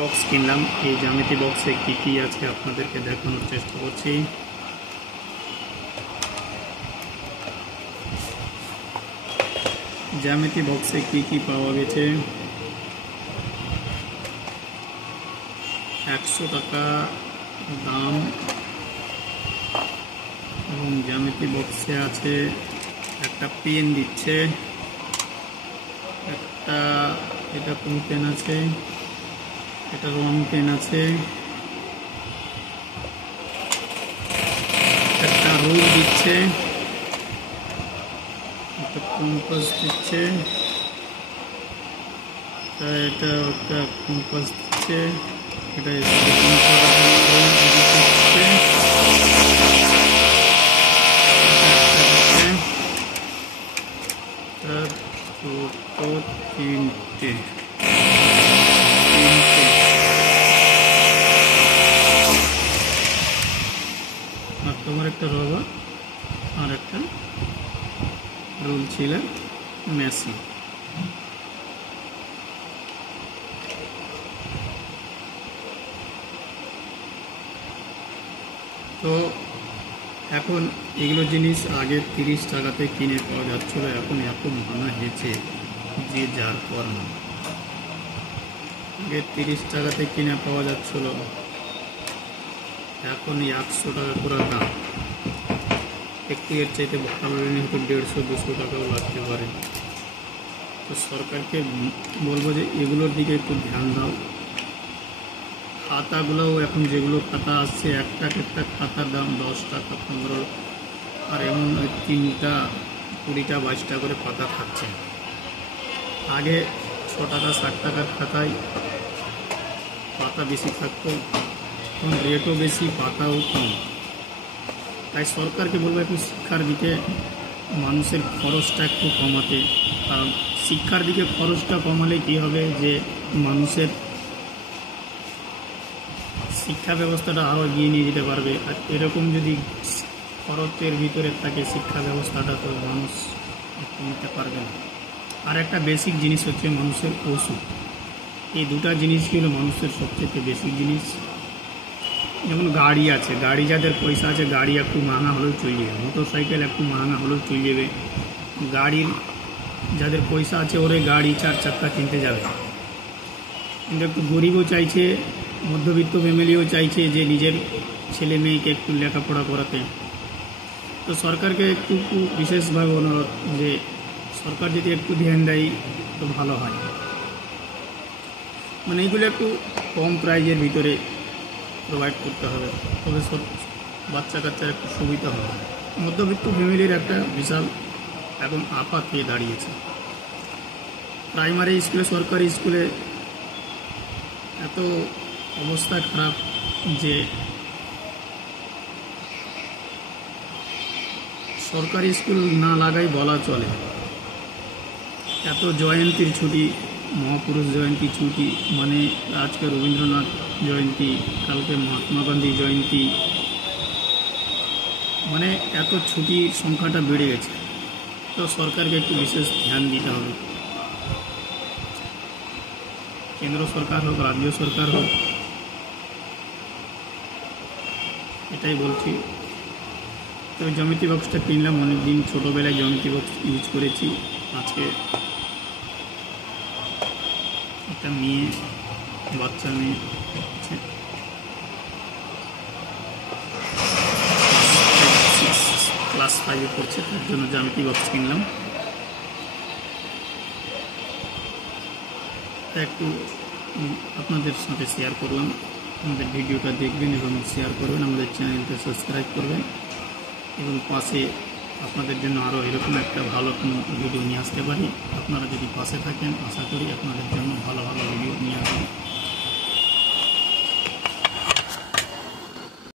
Box কিনলাম। এই জ্যামিতি বক্সে কী কী আছে আপনাদেরকে দেখানোর চেষ্টা করছি। জ্যামিতি বক্সে কী কী পাওয়া গেছে। 100 টাকা দাম এবং জ্যামিতি বক্সে আছে একটা পেন দিচ্ছে, একটা এটা কোন পেন আছে, এটা রং পেন আছে, একটা রুল দিচ্ছে, একটা কম্পাস দিচ্ছে, এটা একটা কম্পাস দিচ্ছে, এটা তিনটে আর তোমার একটা রবার আর একটা রুল ছিল মেশিন। তো এখন এগুলো জিনিস আগে 30 টাকাতে কিনে পাওয়া যাচ্ছিল, এখন এত ভাঙা হয়েছে যে যার কর্ম। আগে 30 টাকাতে কিনে পাওয়া যাচ্ছিল, এখন 100 টাকা করে দাম। একটু এর চাইতে ভালো হয়তো 150-200 টাকাও লাগতে পারে। তো সরকারকে বলবো যে এগুলোর দিকে একটু ধ্যান দাও। খাতাগুলোও এখন যেগুলো খাতা আসছে, একটা খাতার দাম 10 টাকা 15, আর এমন 3টা 20টা 22টা করে পাতা থাকছে। আগে 6 টাকা 60 টাকার খাতায় পাতা বেশি থাকতো, এখন রেটও বেশি, পাতাও কম। তাই সরকারকে বলবো একটু শিক্ষার দিকে মানুষের খরচটা একটু কমাতে। কারণ শিক্ষার দিকে খরচটা কমালে কি হবে যে মানুষের শিক্ষা ব্যবস্থাটা আরও এগিয়ে নিয়ে যেতে পারবে। আর এরকম যদি খরচের ভিতরে থাকে শিক্ষা ব্যবস্থাটা, তো মানুষ একটু নিতে পারবে না। আর একটা বেসিক জিনিস হচ্ছে মানুষের ওষুধ। এই দুটা জিনিসই হলো মানুষের সবচেয়ে বেসিক জিনিস। যেমন গাড়ি আছে, গাড়ি যাদের পয়সা আছে গাড়ি একটু মাহাঙ্গা হলেও চলে যাবে, মোটর সাইকেল একটু মাহাঙ্গা হলেও চলে যাবে। গাড়ির যাদের পয়সা আছে ওরে গাড়ি 4 চাকা কিনতে যাবে। কিন্তু একটু গরিবও চাইছে, মধ্যবিত্ত ফ্যামিলিও চাইছে যে নিজের ছেলে মেয়েকে একটু লেখাপড়া করাতে। তো সরকারকে একটু বিশেষভাবে অনুরোধ যে সরকার যদি একটু ধ্যান দেয় তো ভালো হয়। মানে এইগুলো একটু কম প্রাইজের ভিতরে প্রোভাইড করতে হবে, তবে সব বাচ্চা কাচ্চার একটু সুবিধা হবে। মধ্যবিত্ত ফ্যামিলির একটা বিশাল এখন আপাত হয়ে দাঁড়িয়েছে। প্রাইমারি স্কুলে, সরকারি স্কুলে এত অবস্থা খারাপ যে সরকারি স্কুল না লাগাই বলা চলে। এত জয়ন্তীর ছুটি, মহাপুরুষ জয়ন্তী ছুটি, মানে আজকে রবীন্দ্রনাথ জয়ন্তী, কালকে মহাত্মা গান্ধী জয়ন্তী, মানে এত ছুটির সংখ্যাটা বেড়ে গেছে। তো সরকারকে একটু বিশেষ ধ্যান দিতে হবে। কেন্দ্র সরকার হোক, রাজ্য সরকার হোক, এটাই বলছি। তো জ্যামিতি বক্সটা কিনলাম, অনেকদিন ছোটোবেলায় জ্যামিতি বক্স ইউজ করেছি। আজকে একটা মেয়ে, বাচ্চা মেয়ে ক্লাস 5-এ পড়ছে, তার জন্য জ্যামিতি বক্স কিনলাম। একটু আপনাদের সাথে শেয়ার করলাম। আমাদের ভিডিওটা দেখবেন এবং শেয়ার করবেন, আমাদের চ্যানেলকে সাবস্ক্রাইব করবেন এবং পাশে আপনাদের জন্য আরও এরকম একটা ভালো কোনো ভিডিও নিয়ে আসতে পারি। আপনারা যদি পাশে থাকেন আশা করি আপনাদের জন্য ভালো ভালো ভিডিও নিয়ে আসবেন।